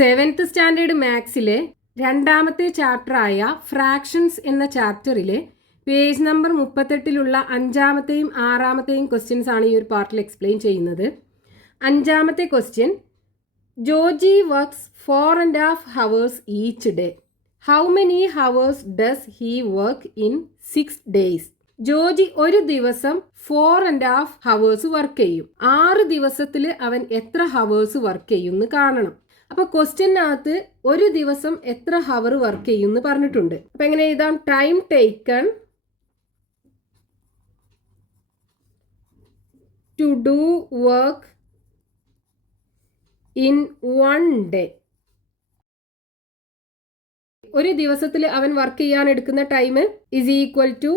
Seventh standard മാത്സിലെ രണ്ടാമത്തെ ചാപ്റ്ററായ fractions എന്ന ചാപ്റ്ററിലെ page number 38 അഞ്ചാമത്തെയും ആറാമത്തെയും questions ആണ് ഈ ഒരു പാർട്ടിൽ എക്സ്പ്ലെയിൻ ചെയ്യുന്നത്. അഞ്ചാമത്തെ question, Joji works 4.5 hours each day. How many hours does he work in 6 days? Joji ഒരു ദിവസം 4.5 hours വർക്ക് ചെയ്യും. 6 ദിവസത്തിൽ അവൻ എത്ര ഹവേഴ്സ് വർക്ക് ചെയ്യും എന്ന് കാണണം. അപ്പോൾ ക്വസ്റ്റ്യനകത്ത് ഒരു ദിവസം എത്ര ഹവർ വർക്ക് ചെയ്യും എന്ന് പറഞ്ഞിട്ടുണ്ട്. അപ്പം എങ്ങനെ എഴുതാം? Time taken to do work in 1 day. ഒരു ദിവസത്തിൽ അവൻ വർക്ക് ചെയ്യാൻ എടുക്കുന്ന time is equal to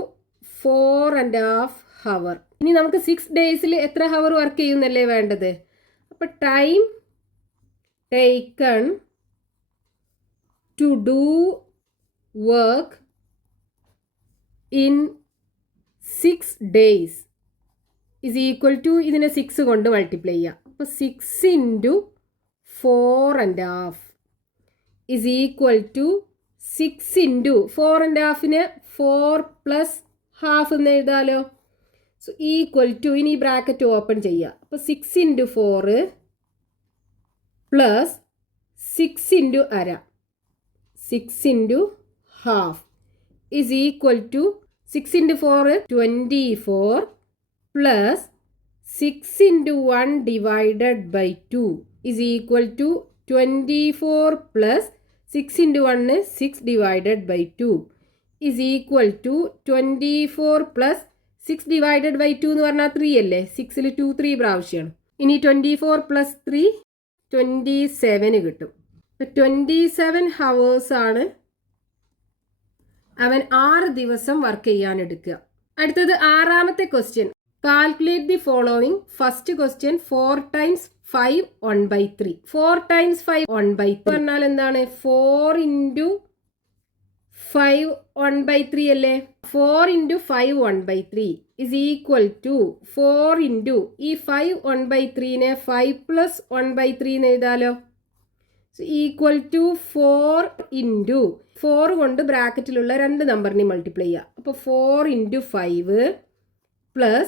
4.5 hours. ഇനി നമുക്ക് 6 days എത്ര ഹവർ വർക്ക് ചെയ്യുന്നല്ലേ വേണ്ടത്. അപ്പം time taken to do work in 6 days is equal to ഇതിനെ 6 കൊണ്ട് മൾട്ടിപ്ലൈ ചെയ്യാം. അപ്പോൾ 6 into 4.5 is equal to 6 into 4.5ന് 4 plus half എന്ന് എഴുതാലോ. സോ ഈക്വൽ ടു, ഇനി ബ്രാക്കറ്റ് ഓപ്പൺ ചെയ്യുക. അപ്പോൾ 6 into 4 പ്ലസ് 6 into അര, 6 into half is equal to 6 into 4 24 plus 6 into 1 divided by 2 is equal to 24 plus 6 into 1 6 divided by 2 is equal to 24 plus 6 divided by 2 എന്ന് പറഞ്ഞാൽ 3 അല്ലേ. 6ൽ 2 3 പ്രാവശ്യമാണ്. ഇനി 24 plus 3 27 കിട്ടും. 27 hours ആണ് അവൻ 6 ദിവസം വർക്ക് ചെയ്യാൻ എടുക്കുക. അടുത്തത് ആറാമത്തെ question, calculate the following. First question, 4 times 5 1/3. 4 times 5 1/3 പറഞ്ഞാൽ എന്താണ്? 4 into 5 1/3 അല്ലേ. 4 into 5 1/3 is equal to 4 into ഈ 5 1/3നെ 5 plus 1/3 എന്ന് എഴുതാലോ. സോ ഈക്വൽ ടു 4 into 4 കൊണ്ട് ബ്രാക്കറ്റിലുള്ള രണ്ട് നമ്പറിനെ മൾട്ടിപ്ലൈ ചെയ്യുക. അപ്പോൾ 4 into 5 plus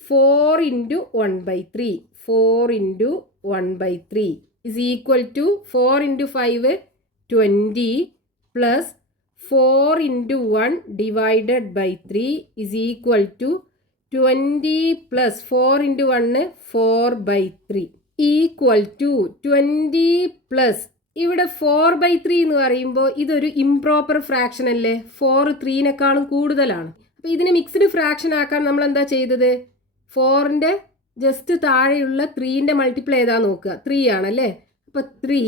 4 into 1/3, 4 into 1/3 is equal to 4 into 5 20 plus 4 into 1 divided by 3 is equal to 20 plus 4 into 1 4/3 equal to 20 plus ഇവിടെ 4/3 എന്ന് പറയുമ്പോൾ ഇതൊരു ഇംപ്രോപ്പർ ഫ്രാക്ഷൻ അല്ലേ. 4 3നേക്കാളും കൂടുതലാണ്. അപ്പോൾ ഇതിനെ മിക്സ്ഡ് ഫ്രാക്ഷൻ ആക്കാൻ നമ്മൾ എന്താ ചെയ്തത്? 4ന്റെ ജസ്റ്റ് താഴെയുള്ള 3ന്റെ മൾട്ടിപ്ലൈ ഏതാ നോക്കുക. 3 ആണല്ലേ. അപ്പോൾ 3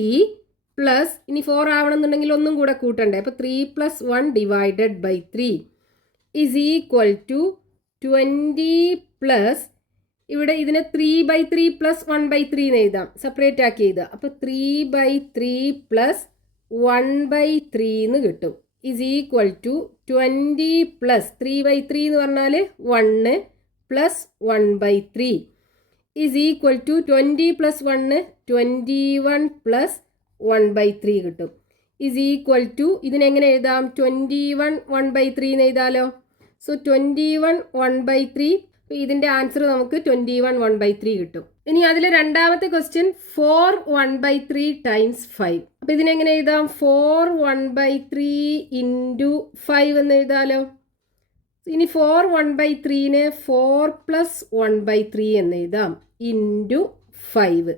പ്ലസ് ഇനി 4 ആവണമെന്നുണ്ടെങ്കിൽ ഒന്നും കൂടെ കൂട്ടണ്ടേ. അപ്പോൾ 3 plus 1 divided by 3 is equal to 20 plus ഇവിടെ ഇതിനെ 3/3 plus 1/3 എന്ന് എഴുതാം. സെപ്പറേറ്റ് ആക്കി എഴുതുക. അപ്പോൾ 3/3 plus 1/3 എന്ന് കിട്ടും. is equal to 20 plus 3/3 എന്ന് പറഞ്ഞാൽ 1 plus 1/3 is equal to 20 plus 1 21 plus 1/3 കിട്ടും. is equal to ഇതിനെങ്ങനെ എഴുതാം? 21 1/3 എന്ന് എഴുതാലോ. സോ 21 1/3. ഇതിൻ്റെ ആൻസർ നമുക്ക് 21 1/3 കിട്ടും. ഇനി അതിലെ രണ്ടാമത്തെ ക്വസ്റ്റ്യൻ, 4 1/3 times 5. അപ്പോൾ ഇതിനെങ്ങനെ എഴുതാം? 4 1/3 into 5 എന്ന് എഴുതാലോ. ഇനി 4 1/3നെ 4 plus 1/3 എന്ന് എഴുതാം ഇൻറ്റു 5.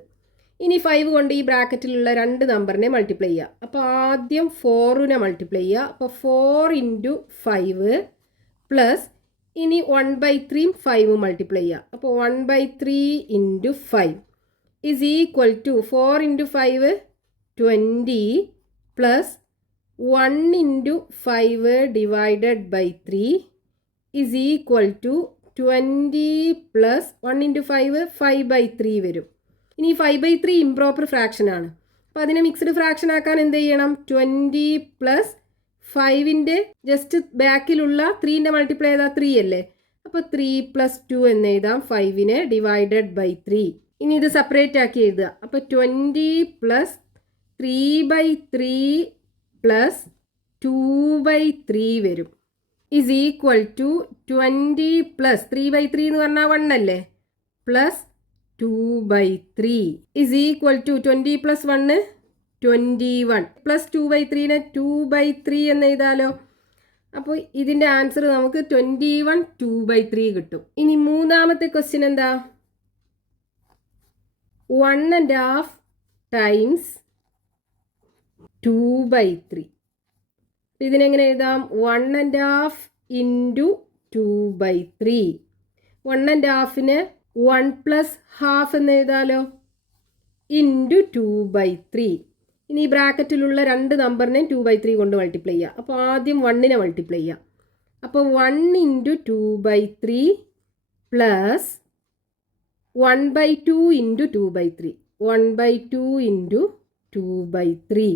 ഇനി 5 കൊണ്ട് ഈ ബ്രാക്കറ്റിലുള്ള രണ്ട് നമ്പറിനെ മൾട്ടിപ്ലൈ ചെയ്യുക. അപ്പോൾ ആദ്യം 4നെ മൾട്ടിപ്ലൈ ചെയ്യുക. അപ്പോൾ 4 into 5 പ്ലസ് ഇനി 1/3 5 മൾട്ടിപ്ലൈ ചെയ്യുക. അപ്പോൾ 1/3 into 5 is equal to 4 into 5 20 plus 1 into 5 divided by 3 is equal to 20 plus 1 into 5 5/3 വരും. ഇനി 5/3 ഇംപ്രോപ്പർ ഫ്രാക്ഷൻ ആണ്. അപ്പോൾ അതിനെ മിക്സ്ഡ് ഫ്രാക്ഷൻ ആക്കാൻ എന്ത് ചെയ്യണം? 20 പ്ലസ് 5ൻ്റെ ജസ്റ്റ് ബാക്കിലുള്ള 3ൻ്റെ മൾട്ടിപ്ലൈ ചെയ്താൽ 3 അല്ലേ. അപ്പോൾ 3 plus 2 എന്ന് എഴുതാം. 5നെ divided by 3. ഇനി ഇത് സെപ്പറേറ്റ് ആക്കി എഴുതുക. അപ്പോൾ 20 plus 3/3 പ്ലസ് 2/3 വരും. ഇസ് ഈക്വൽ ടു 20 പ്ലസ് 3/3 എന്ന് പറഞ്ഞാൽ 1 അല്ലേ, plus 2/3 is equal to 20 plus 1 21 plus 2/3 2/3 എന്ന് എഴുതാലോ. അപ്പോൾ ഇതിൻ്റെ ആൻസർ നമുക്ക് 21 2/3 കിട്ടും. ഇനി മൂന്നാമത്തെ ക്വസ്റ്റ്യൻ എന്താ? 1.5 ടൈംസ് 2/3. ഇതിനെങ്ങനെ എഴുതാം? 1.5 ഇൻറ്റു 2/3. 1.5ന് 1 പ്ലസ് ഹാഫ് എന്ന് എഴുതാലോ, ഇൻറ്റു 2/3. ഇനി ഈ ബ്രാക്കറ്റിലുള്ള രണ്ട് നമ്പറിനെ 2/3 കൊണ്ട് മൾട്ടിപ്ലൈ ചെയ്യുക. അപ്പോൾ ആദ്യം 1നെ മൾട്ടിപ്ലൈ ചെയ്യുക. അപ്പോൾ 1 into 2/3 plus 1/2 into 2/3. 1/2 into 2/3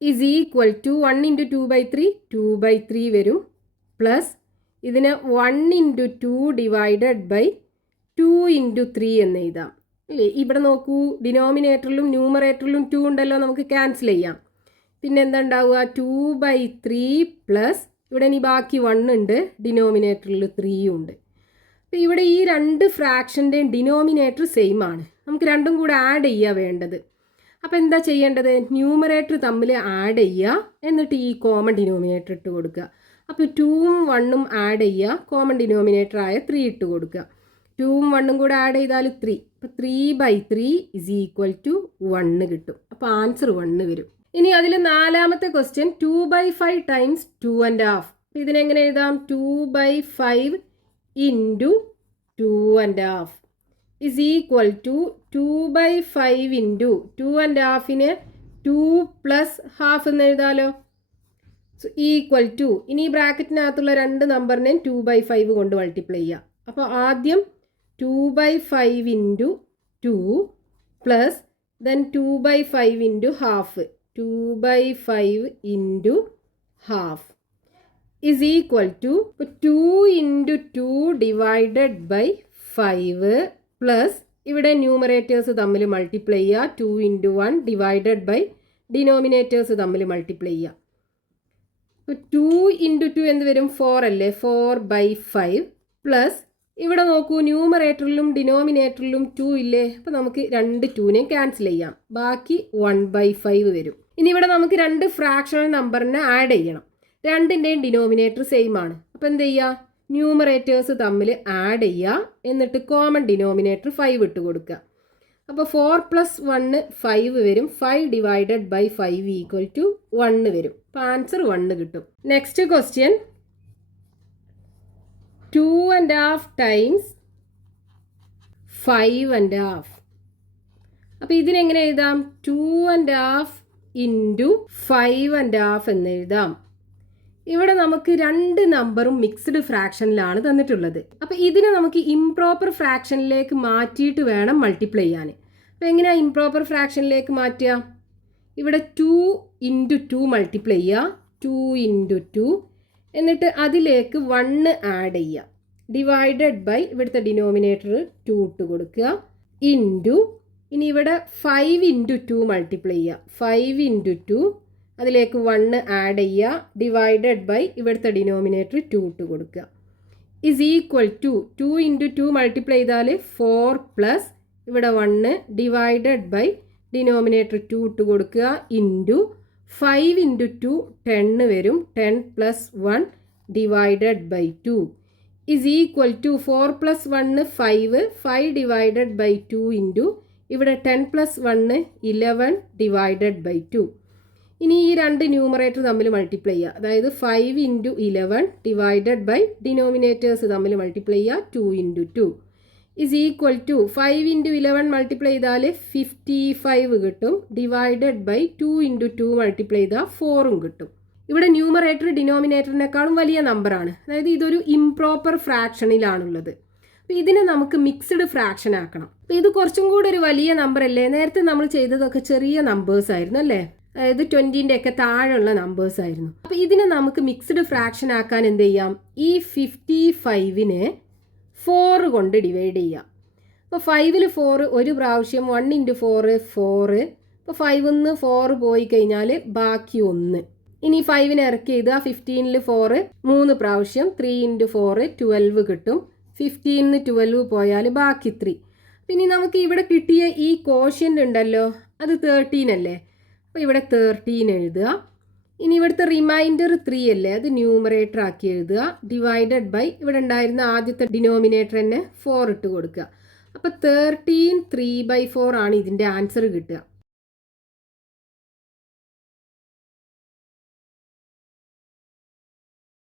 is equal to 1 into 2/3 2/3 വരും, പ്ലസ് ഇതിന് 1 ഇൻറ്റു 2 ഡിവൈഡഡ് ബൈ 2 ഇൻറ്റു 3 എന്ന് എഴുതാം അല്ലേ. ഇവിടെ നോക്കൂ, ഡിനോമിനേറ്ററിലും ന്യൂമറേറ്ററിലും 2 ഉണ്ടല്ലോ, നമുക്ക് ക്യാൻസൽ ചെയ്യാം. പിന്നെ എന്താ ഉണ്ടാവുക? 2/3 പ്ലസ് ഇവിടെ ഇനി ബാക്കി 1 ഉണ്ട്, ഡിനോമിനേറ്ററിൽ 3 ഉണ്ട്. അപ്പോൾ ഇവിടെ ഈ രണ്ട് ഫ്രാക്ഷൻ്റെയും ഡിനോമിനേറ്റർ സെയിം ആണ്, നമുക്ക് രണ്ടും കൂടെ ആഡ് ചെയ്യുക വേണ്ടത്. അപ്പോൾ എന്താ ചെയ്യേണ്ടത്? ന്യൂമറേറ്റർ തമ്മിൽ ആഡ് ചെയ്യുക, എന്നിട്ട് ഈ കോമൺ ഡിനോമിനേറ്റർ ഇട്ട് കൊടുക്കുക. അപ്പോൾ 2ഉം 1ഉം ആഡ് ചെയ്യുക, കോമൺ ഡിനോമിനേറ്റർ ആയ 3 ഇട്ട് കൊടുക്കുക. 2ഉം 1ഉം കൂടെ ആഡ് ചെയ്താൽ 3. അപ്പോൾ 3/3 ഇസ് ഈക്വൽ ടു 1 കിട്ടും. അപ്പോൾ ആൻസർ 1 വരും. ഇനി അതിൽ നാലാമത്തെ ക്വസ്റ്റ്യൻ 2/5 ടൈംസ് 2.5. ഇതിനെങ്ങനെ എഴുതാം? 2/5 into 2.5 is equal to 2/5 into 2.5ന് 2 പ്ലസ് ഹാഫ് എന്ന് എഴുതാലോ. സോ ഈക്വൽ ടു, ഇനി ഈ ബ്രാക്കറ്റിനകത്തുള്ള രണ്ട് നമ്പറിനെ 2/5 കൊണ്ട് മൾട്ടിപ്ലൈ ചെയ്യുക. അപ്പോൾ ആദ്യം 2/5 into 2 plus then 2/5 into half. 2/5 into half is equal to 2 into 2 divided by 5 plus ഇവിടെ ന്യൂമറേറ്റേഴ്സ് തമ്മിൽ മൾട്ടിപ്ലൈ ചെയ്യുക. 2 ഇൻറ്റു 1 ഡിവൈഡഡ് ബൈ ഡിനോമിനേറ്റേഴ്സ് തമ്മിൽ മൾട്ടിപ്ലൈ ചെയ്യുക. 2 ഇൻറ്റു 2 എന്ത് വരും? 4 അല്ലേ, 4/5 പ്ലസ് ഇവിടെ നോക്കൂ, ന്യൂമറേറ്ററിലും ഡിനോമിനേറ്ററിലും 2 ഇല്ലേ, അപ്പോൾ നമുക്ക് രണ്ട് 2നെ ക്യാൻസൽ ചെയ്യാം, ബാക്കി 1/5 വരും. ഇനി ഇവിടെ നമുക്ക് രണ്ട് ഫ്രാക്ഷണൽ നമ്പറിനെ ആഡ് ചെയ്യണം. രണ്ടിൻ്റെയും ഡിനോമിനേറ്റർ സെയിം ആണ്. അപ്പോൾ എന്ത് ചെയ്യുക? ന്യൂമറേറ്റേഴ്സ് തമ്മിൽ ആഡ് ചെയ്യുക, എന്നിട്ട് കോമൺ ഡിനോമിനേറ്റർ 5 ഇട്ട് കൊടുക്കുക. അപ്പോൾ 4 പ്ലസ് 1 5 വരും. 5 ഡിവൈഡഡ് ബൈ 5 ഈക്വൽ ടു 1 വരും. അപ്പോൾ ആൻസർ 1 കിട്ടും. Next question 2.5 times 5.5. അപ്പോൾ ഇതിനെങ്ങനെ എഴുതാം? 2.5 ഇൻറ്റു 5.5 എന്ന് എഴുതാം. ഇവിടെ നമുക്ക് രണ്ട് നമ്പറും മിക്സ്ഡ് ഫ്രാക്ഷനിലാണ് തന്നിട്ടുള്ളത്. അപ്പോൾ ഇതിനെ നമുക്ക് ഇംപ്രോപ്പർ ഫ്രാക്ഷനിലേക്ക് മാറ്റിയിട്ട് വേണം മൾട്ടിപ്ലൈ ചെയ്യാൻ. അപ്പോൾ എങ്ങനെയാണ് ഇംപ്രോപ്പർ ഫ്രാക്ഷനിലേക്ക് മാറ്റുക? ഇവിടെ 2 ഇൻറ്റു 2 മൾട്ടിപ്ലൈ ചെയ്യുക, 2 ഇൻറ്റു 2, എന്നിട്ട് അതിലേക്ക് 1 ആഡ് ചെയ്യുക, ഡിവൈഡഡ് ബൈ ഇവിടുത്തെ ഡിനോമിനേറ്റർ 2 ഇട്ട് കൊടുക്കുക, ഇൻറ്റു ഇനി ഇവിടെ 5 ഇൻറ്റു 2 മൾട്ടിപ്ലൈ ചെയ്യുക, 5 ഇൻറ്റു 2 അതിലേക്ക് 1 ആഡ് ചെയ്യുക, ഡിവൈഡഡ് ബൈ ഇവിടുത്തെ ഡിനോമിനേറ്റർ 2 ഇട്ട് കൊടുക്കുക, is equal to 2 into 2 multiply ചെയ്താൽ 4 പ്ലസ് ഇവിടെ 1 ഡിവൈഡഡ് ബൈ ഡിനോമിനേറ്റർ 2 ഇട്ട് കൊടുക്കുക, ഇൻറ്റു 5 ഇൻറ്റു 2 10 വരും, 10 plus 1 divided by 2 is equal to 4 plus 1 5, 5 divided by 2 into ഇവിടെ 10 പ്ലസ് 1 11 ഡിവൈഡഡ് ബൈ 2. ഇനി ഈ രണ്ട് ന്യൂമറേറ്റർ തമ്മിൽ മൾട്ടിപ്ലൈ ചെയ്യുക, അതായത് 5 ഇൻറ്റു 11 ഡിവൈഡഡ് ബൈ ഡിനോമിനേറ്റേഴ്സ് തമ്മിൽ മൾട്ടിപ്ലൈ ചെയ്യുക, 2 into 2 is equal to 5 into 11 multiply ചെയ്താൽ 55 കിട്ടും, ഡിവൈഡഡ് ബൈ 2 ഇൻറ്റു 2 മൾട്ടിപ്ലൈ ചെയ്താൽ 4ഉം കിട്ടും. ഇവിടെ ന്യൂമറേറ്റർ ഡിനോമിനേറ്ററിനേക്കാളും വലിയ നമ്പറാണ്, അതായത് ഇതൊരു ഇംപ്രോപ്പർ ഫ്രാക്ഷനിലാണുള്ളത്. അപ്പോൾ ഇതിനെ നമുക്ക് മിക്സ്ഡ് ഫ്രാക്ഷൻ ആക്കണം. അപ്പോൾ ഇത് കുറച്ചും കൂടി ഒരു വലിയ നമ്പർ അല്ലേ, നേരത്തെ നമ്മൾ ചെയ്തതൊക്കെ ചെറിയ നമ്പേഴ്സ് ആയിരുന്നു അല്ലേ, അതായത് 20ൻ്റെ ഒക്കെ താഴെയുള്ള നമ്പേഴ്സ് ആയിരുന്നു. അപ്പോൾ ഇതിനെ നമുക്ക് മിക്സ്ഡ് ഫ്രാക്ഷൻ ആക്കാൻ എന്ത് ചെയ്യാം? ഈ 55നെ 4 കൊണ്ട് ഡിവൈഡ് ചെയ്യാം. അപ്പോൾ 5ൽ 4 ഒരു പ്രാവശ്യം, 1 ഇൻറ്റു 4 4, അപ്പോൾ 5 4 പോയി കഴിഞ്ഞാൽ ബാക്കി 1. ഇനി 5നെ ഇറക്കി എഴുതുക. 15ൽ 4 3 പ്രാവശ്യം 3 × 4 12 കിട്ടും. 15 12 പോയാൽ ബാക്കി 3. പിന്നെ നമുക്ക് ഇവിടെ കിട്ടിയ ഈ കോഷ്യൻ്റ് ഉണ്ടല്ലോ, അത് 13 അല്ലേ. അപ്പോൾ ഇവിടെ 13 എഴുതുക. ഇനി ഇവിടുത്തെ റിമൈൻഡർ 3 അല്ലേ, അത് ന്യൂമറേറ്റർ ആക്കി എഴുതുക. ഡിവൈഡഡ് ബൈ ഇവിടെ ഉണ്ടായിരുന്ന ആദ്യത്തെ ഡിനോമിനേറ്റർ തന്നെ 4 ഇട്ട് കൊടുക്കുക. അപ്പോൾ 13 3/4 ആണ് ഇതിൻ്റെ ആൻസർ കിട്ടുക.